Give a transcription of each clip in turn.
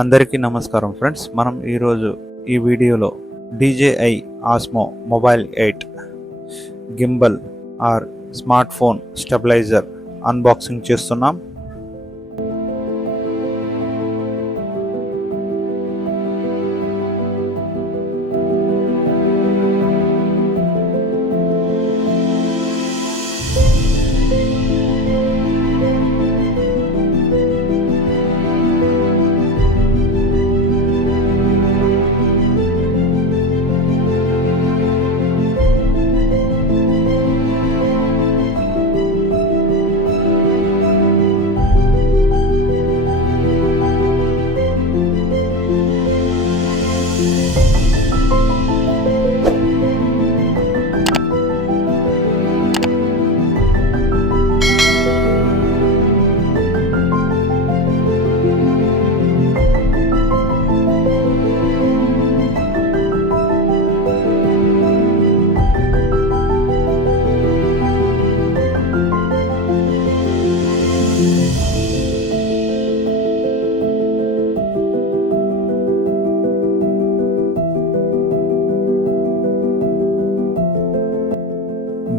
అందరికీ నమస్కారం ఫ్రెండ్స్. మనం ఈరోజు ఈ వీడియోలో DJI Osmo Mobile 8 gimbal or smart phone stabiliser unboxing చేస్తున్నాం.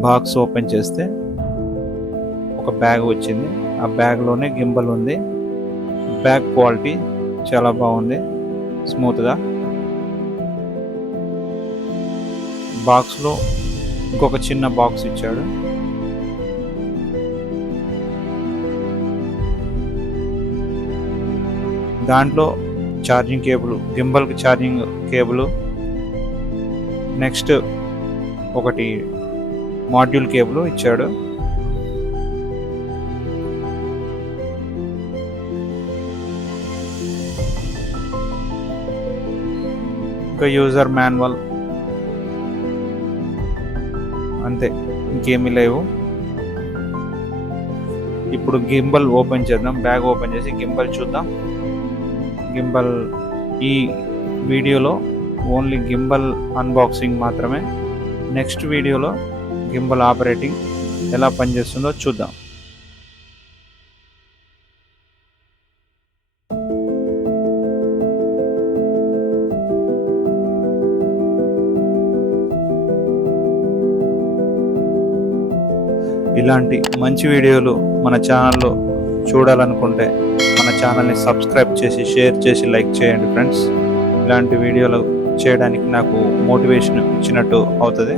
బాక్స్ ఓపెన్ చేస్తే ఒక బ్యాగ్ వచ్చింది. ఆ బ్యాగ్లోనే గింబల్ ఉంది. బ్యాగ్ క్వాలిటీ చాలా బాగుంది, స్మూత్గా. బాక్స్లో ఇంకొక చిన్న బాక్స్ ఇచ్చాడు. దాంట్లో ఛార్జింగ్ కేబుల్, గింబల్కి ఛార్జింగ్ కేబుల్, నెక్స్ట్ ఒకటి మాడ్యూల్ కేబుల్ ఇచ్చాడు. ఇంకా యూజర్ మాన్యువల్, అంతే, ఇంకేమీ లేవు. ఇప్పుడు గింబల్ ఓపెన్ చేద్దాం. బ్యాగ్ ఓపెన్ చేసి గింబల్ చూద్దాం. గింబల్ ఈ వీడియోలో ఓన్లీ గింబల్ అన్బాక్సింగ్ మాత్రమే. నెక్స్ట్ వీడియోలో గింబల్ ఆపరేటింగ్ ఎలా పనిచేస్తుందో చూద్దాం. ఇలాంటి మంచి వీడియోలు మన ఛానల్లో చూడాలనుకుంటే మన ఛానల్ని సబ్స్క్రైబ్ చేసి, షేర్ చేసి, లైక్ చేయండి ఫ్రెండ్స్. ఇలాంటి వీడియోలు చేయడానికి నాకు మోటివేషన్ ఇచ్చినట్టు అవుతుంది.